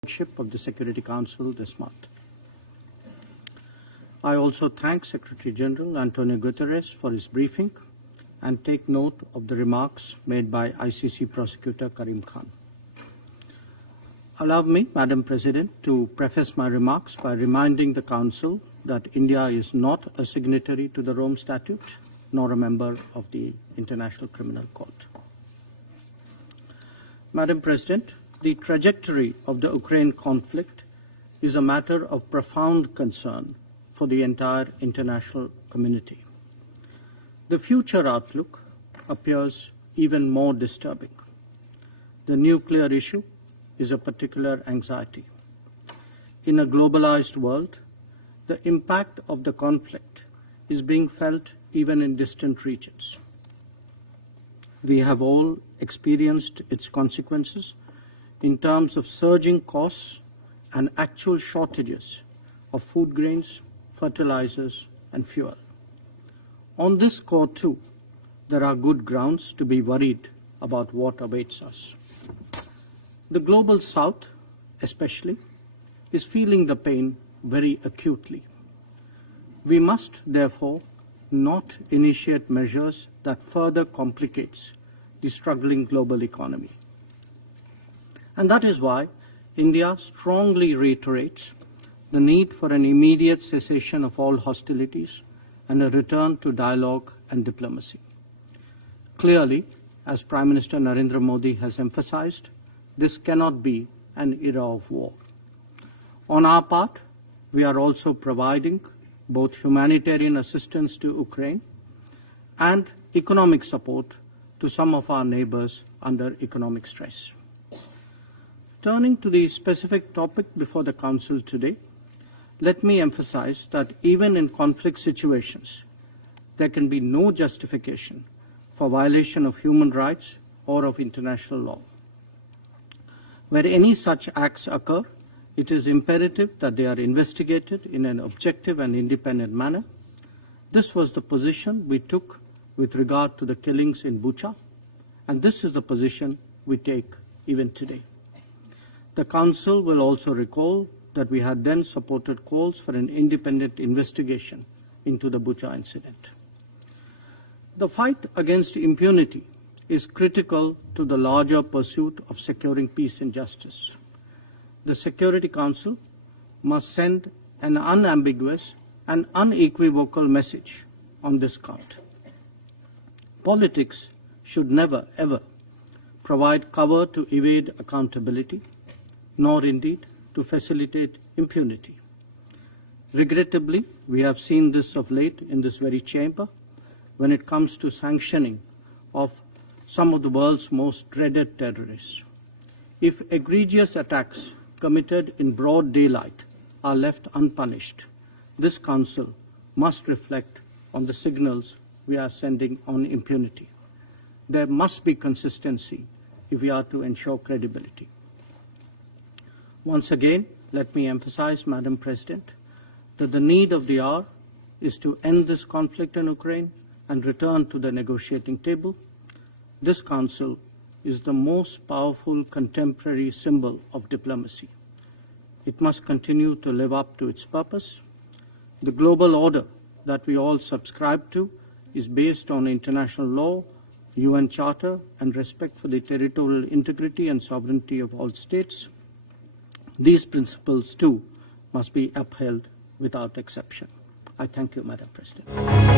of the Security Council this month. I also thank Secretary General Antonio Guterres for his briefing and take note of the remarks made by ICC Prosecutor Karim Khan. Allow me, Madam President, to preface my remarks by reminding the Council that India is not a signatory to the Rome Statute, nor a member of the International Criminal Court. Madam President, the trajectory of the Ukraine conflict is a matter of profound concern for the entire international community. The future outlook appears even more disturbing. The nuclear issue is a particular anxiety. In a globalized world, the impact of the conflict is being felt even in distant regions. We have all experienced its consequences in terms of surging costs and actual shortages of food grains, fertilizers, and fuel. On this score, too, there are good grounds to be worried about what awaits us. The Global South, especially, is feeling the pain very acutely. We must, therefore, not initiate measures that further complicates the struggling global economy. And that is why India strongly reiterates the need for an immediate cessation of all hostilities and a return to dialogue and diplomacy. Clearly, as Prime Minister Narendra Modi has emphasized, this cannot be an era of war. On our part, we are also providing both humanitarian assistance to Ukraine and economic support to some of our neighbors under economic stress. Turning to the specific topic before the Council today, let me emphasize that even in conflict situations, there can be no justification for violation of human rights or of international law. Where any such acts occur, it is imperative that they are investigated in an objective and independent manner. This was the position we took with regard to the killings in Bucha, and this is the position we take even today. The Council will also recall that we had then supported calls for an independent investigation into the Bucha incident. The fight against impunity is critical to the larger pursuit of securing peace and justice. The Security Council must send an unambiguous and unequivocal message on this count. Politics should never, ever provide cover to evade accountability, nor indeed to facilitate impunity. Regrettably, we have seen this of late in this very chamber when it comes to sanctioning of some of the world's most dreaded terrorists. If egregious attacks committed in broad daylight are left unpunished, this Council must reflect on the signals we are sending on impunity. There must be consistency if we are to ensure credibility. Once again, let me emphasize, Madam President, that the need of the hour is to end this conflict in Ukraine and return to the negotiating table. This Council is the most powerful contemporary symbol of diplomacy. It must continue to live up to its purpose. The global order that we all subscribe to is based on international law, UN Charter, and respect for the territorial integrity and sovereignty of all states. These principles, too, must be upheld without exception. I thank you, Madam President.